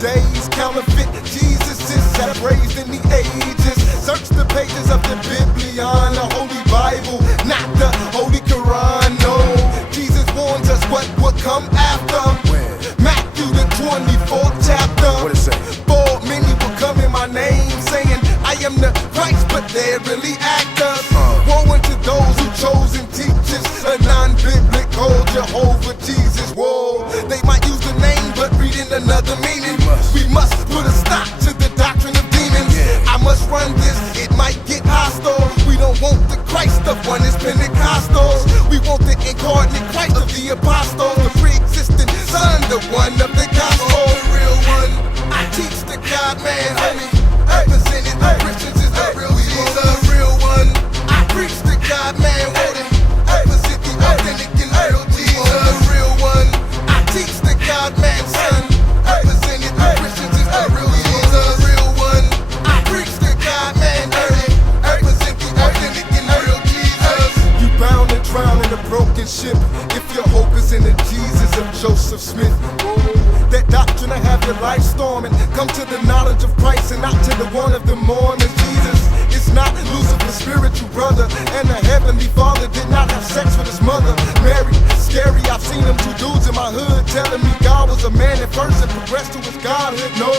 days. Counterfeit Jesuses have raised in the ages. Search the pages of the Biblion, the Holy Bible, not the Holy Quran. No, Jesus warns us what will come after. Matthew the 24th chapter. What it say? For many will come in my name, saying, I am the Christ, but they're really actors. Woe unto those who chosen teachers, a non-biblical Jehovah Jesus. Whoa, they might use the name, but reading another meaning. We must put a stop to the doctrine of demons. I must run this, it might get hostile. We don't want the Christ of one is Pentecostals. We want the incarnate Christ of the apostles, the pre-existing Son, the one of the gospel, the real one. I teach the God man, homie. Represented the Christians is the real Jesus, the real one. I preach the God man, won't it? Represent the authentic and real Jesus, the real one. I teach the God man, son. Represented the Christians is the real Jesus, the real one. I preach the God man, dirty. Represent the authentic and real Jesus. You bound and drown in a broken ship if your hope is in the Jesus of Joseph Smith. That doctrine I have your life storming. Come to the knowledge of Christ and not to the one of the Mormons. Jesus is not Lucifer's spiritual brother, and the heavenly Father did not have sex with his mother. Mary, scary, I've seen them two dudes in my hood telling me God was a man at first and progressed to his godhood. No,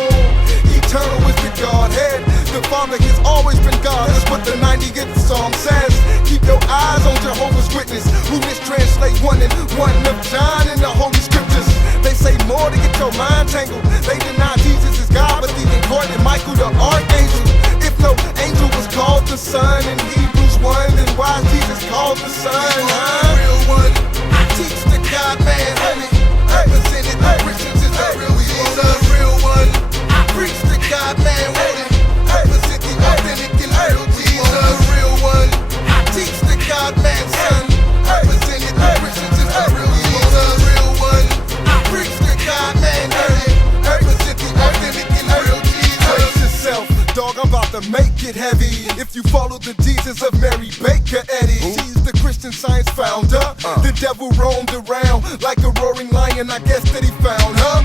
eternal is the Godhead. The Father has always been God. That's what the 90th Psalm says. Keep your eyes on Jehovah's Witness, who mistranslate 1 and 1 of John in the Holy Scriptures. They say more to get your mind tangled. They deny Jesus is God, but the incarnate Michael the archangel. If no angel was called the Son in Hebrews 1, then why is Jesus called the Son? The real one. I teach the God man, homie. Represented the Christians is the real Jesus, the real one. I preach the God man, won't it? Represent the authentic and real Jesus, the real one. I teach the God man, son. Represented the Christians is the real Jesus, the real one. I preach the God man, dirty. Represent the authentic and real Jesus. Brace yourself, dog, I'm about to make it heavy. If you follow the Jesus of Mary Baker Eddy, she's the Christian Science founder. The devil roamed around like a roaring lion. I guess that he found her.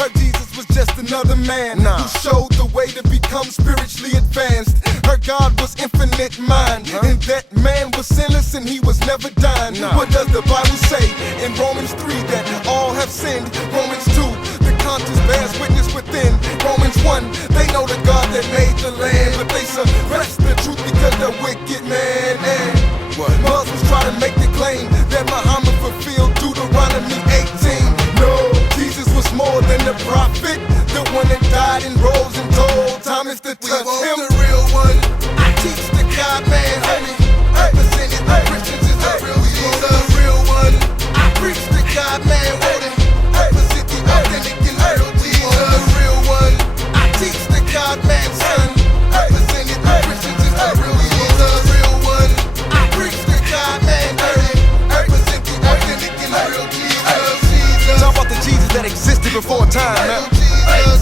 Her Jesus was just another man who showed the way to become spiritually advanced. Her God was infinite mind, and that man was sinless and he was never dying. What does the Bible say in Romans 3? That all have sinned. Romans 2, the conscience bears witness within. Romans 1, they know the God that made the land, but they suppress the truth because they're wicked, man. And Muslims try to make the claim that Muhammad fulfilled Deuteronomy 18. No, Jesus was more than a prophet, the one that died and rose and told Thomas to touch him. The real one. I teach the God man, homie. Represented the Christians is the real Jesus, the real one. I preach the God man, won't it? Represent the authentic and real Jesus, the real one. I teach the God man, son. Represented the Christians is the real Jesus, the real one. I preach the God man, dirty. Represent the authentic and real Jesus. Talk about the Jesus that existed before time, man.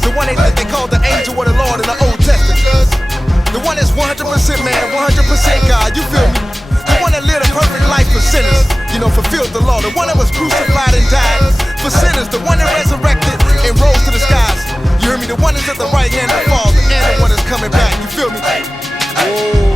The one they called the angel of the Lord in the Old Testament. The one that's 100% man, 100% God, you feel me? The one that lived a perfect life for sinners, you know, fulfilled the law. The one that was crucified and died for sinners. The one that resurrected and rose to the skies. You hear me? The one that's at the right hand of the Father and the one that's coming back, you feel me? Oh.